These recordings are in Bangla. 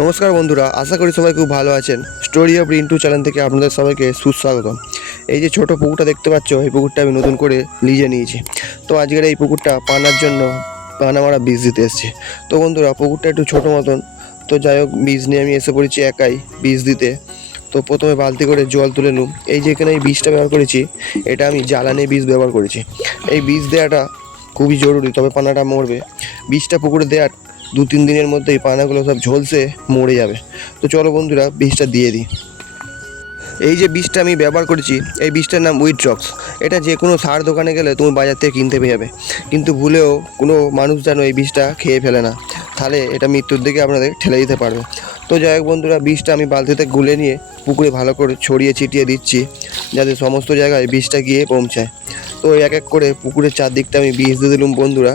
নমস্কার বন্ধুরা, আশা করি সবাই খুব ভালো আছেন। স্টোরি অফ রিন্টু চ্যানেল থেকে আপনাদের সবাইকে সুস্বাগতম। এই যে ছোট পুকুরটা দেখতে পাচ্ছ, এই পুকুরটা আমি নতুন করে লিজে নিয়েছি। তো আজকের এই পুকুরটা পানার জন্য পানা মারা বীজ দিতে এসেছি। তো বন্ধুরা, পুকুরটা একটু ছোটো মতন, তো যাই হোক বীজ নিয়ে আমি এসে পড়েছি একাই বীজ দিতে। তো প্রথমে বালতি করে জল তুলে নিলাম। এই যে এখানে এই বীজটা ব্যবহার করেছি, এটা আমি জ্বালানি বীজ ব্যবহার করেছি। এই বীজ দেওয়াটা খুবই জরুরি, তবে পানাটা মরবে। বীজটা পুকুরে দেওয়ার 2-3 দিনের মধ্যেই পানাগুলো সব ঝলসে মরে যাবে। তো চলো বন্ধুরা, বীজটা দিয়ে দিই। এই যে বীজটা আমি ব্যবহার করেছি, এই বীজটার নাম উইড্রক্স। এটা যে কোনো সার দোকানে গেলে তুমি বাজার থেকে কিনতে পেয়ে যাবে, কিন্তু ভুলেও কোনো মানুষ যেন এই বীজটা খেয়ে ফেলে না, তাহলে এটা মৃত্যুর দিকে আপনাদের ঠেলে দিতে পারবে। তো যাই হোক বন্ধুরা, বীজটা আমি বালতিতে গুলে নিয়ে পুকুরে ভালো করে ছড়িয়ে ছিটিয়ে দিচ্ছি, যাতে সমস্ত জায়গায় বীজটা গিয়ে পৌঁছায়। তো এক এক করে পুকুরের চারদিকটা আমি বীজ দিয়ে দিলাম বন্ধুরা।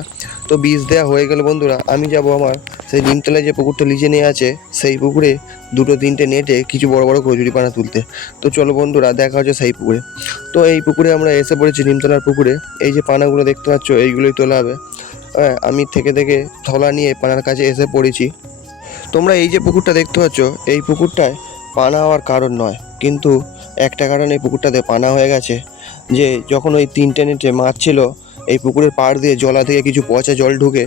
তো বীজ দেওয়া হয়ে গেল বন্ধুরা, আমি যাব আমার সেই নিমতলায় যে পুকুরটা লিজে নিয়ে আছে, সেই পুকুরে 2-3টে নেটে কিছু বড় বড় কচুরিপানা তুলতে। তো চলো বন্ধুরা, দেখা হচ্ছে সেই পুকুরে। তো এই পুকুরে আমরা এসে পড়েছি, নিমতলার পুকুরে। এই যে পানাগুলো দেখতে পাচ্ছ, এইগুলোই তোলা হবে। আমি থেকে থলা নিয়ে পানার কাছে এসে পড়েছি। তোমরা এই যে পুকুরটা দেখতে পাচ্ছ, এই পুকুরটায় পানা হওয়ার কারণ নয়, কিন্তু একটা কারণ এই পুকুরটাতে পানা হয়ে গেছে। যে যখন ওই 3টে নেটে মাছ ছিল, এই পুকুরের পাড় দিয়ে জলা থেকে কিছু পচা জল ঢুকে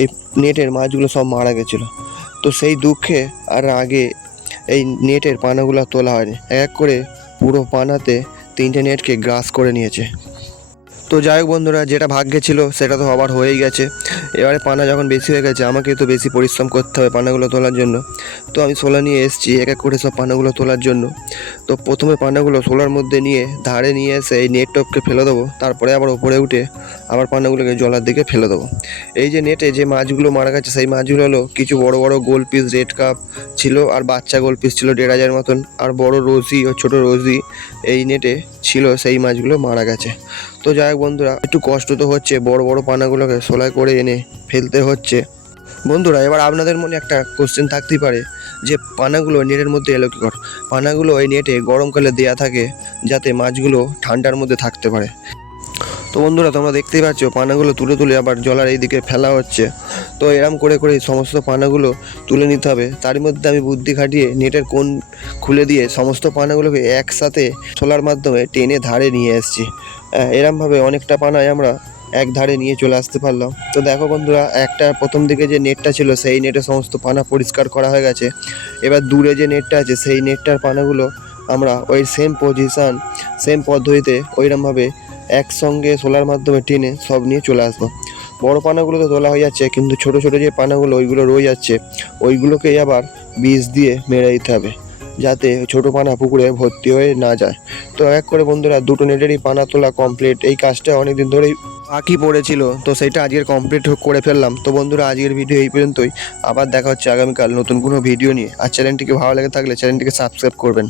এই নেটের মাছগুলো সব মারা গেছিলো। তো সেই দুঃখে আর আগে এই নেটের পানাগুলো তোলা হয়নি। এক করে পুরো পানাতে 3টে নেটকে গ্রাস করে নিয়েছে। তো যাই হোক বন্ধুরা, যেটা ভাগ্যে ছিল সেটা তো হবার হয়েই গেছে। এবারে পানা যখন বেশি হয়ে গেছে, আমাকে তো বেশি পরিশ্রম করতে হবে পানাগুলো তোলার জন্য। তো আমি শোলা নিয়ে এসেছি এক এক করে সব পানাগুলো তোলার জন্য। তো প্রথমে পানাগুলো শোলার মধ্যে নিয়ে ধারে নিয়ে এসে এই নেট টপকে ফেলে দেবো, তারপরে আবার ওপরে উঠে আবার পানাগুলোকে জলার দিকে ফেলে দেবো। এই যে নেটে যে মাছগুলো মারা গেছে, সেই মাছগুলো হলো কিছু বড় বড় গোল পিস রেড কাপ ছিল, আর বাচ্চা গোল পিস ছিল 1,500 মতন, আর বড় রোজি ও ছোটো রোজি এই নেটে ছিল, সেই মাছগুলো মারা গেছে। তো যাই হোক বন্ধুরা, একটু কষ্ট তো হচ্ছে, বড় বড় পানাগুলোকে সোলাই করে এনে ফেলতে হচ্ছে বন্ধুরা। এবার আপনাদের মনে একটা কোশ্চেন থাকতেই পারে যে পানাগুলো নেটের মধ্যে এলো কী করে। পানাগুলো এই নেটে গরমকালে দেয়া থাকে, যাতে মাছগুলো ঠান্ডার মধ্যে থাকতে পারে। তো বন্ধুরা, তোমরা দেখতেই পাচ্ছ পানাগুলো তুলে তুলে আবার জলার এইদিকে ফেলা হচ্ছে। তো এরম করে করে সমস্ত পানাগুলো তুলে নিতে হবে। তার মধ্যে আমি বুদ্ধি খাটিয়ে নেটের কোণ খুলে দিয়ে সমস্ত পানাগুলোকে একসাথে সোলার মাধ্যমে টেনে ধারে নিয়ে এসেছি। এরমভাবে অনেকটা পানায় আমরা এক ধারে নিয়ে চলে আসতে পারলাম। তো দেখো বন্ধুরা, একটা প্রথম দিকে যে নেটটা ছিল, সেই নেটে সমস্ত পানা পরিষ্কার করা হয়ে গেছে। এবার দূরে যে নেটটা আছে, সেই নেটটার পানাগুলো আমরা ওই সেম পজিশান, সেম পদ্ধতিতে ওইরমভাবে একসঙ্গে সোলার মাধ্যমে টেনে সব নিয়ে চলে আসবো। বড় পানাগুলো তো তোলা হয়ে যাচ্ছে, কিন্তু ছোট ছোট যে পানাগুলো ওইগুলো রয়ে যাচ্ছে, ওইগুলোকেই আবার বীজ দিয়ে মেরে দিতে হবে, যাতে ছোটো পানা পুকুরে ভর্তি হয়ে না যায়। তো এক করে বন্ধুরা, 2টো নেটেরই পানা তোলা কমপ্লিট। এই কাজটা অনেকদিন ধরেই বাকি পড়েছিল, তো সেটা আজকের কমপ্লিট করে ফেললাম। তো বন্ধুরা, আজকের ভিডিও এই পর্যন্তই। আবার দেখা হচ্ছে আগামীকাল নতুন কোনো ভিডিও নিয়ে। আর চ্যানেলটিকে ভালো লেগে থাকলে চ্যানেলটিকে সাবস্ক্রাইব করবেন।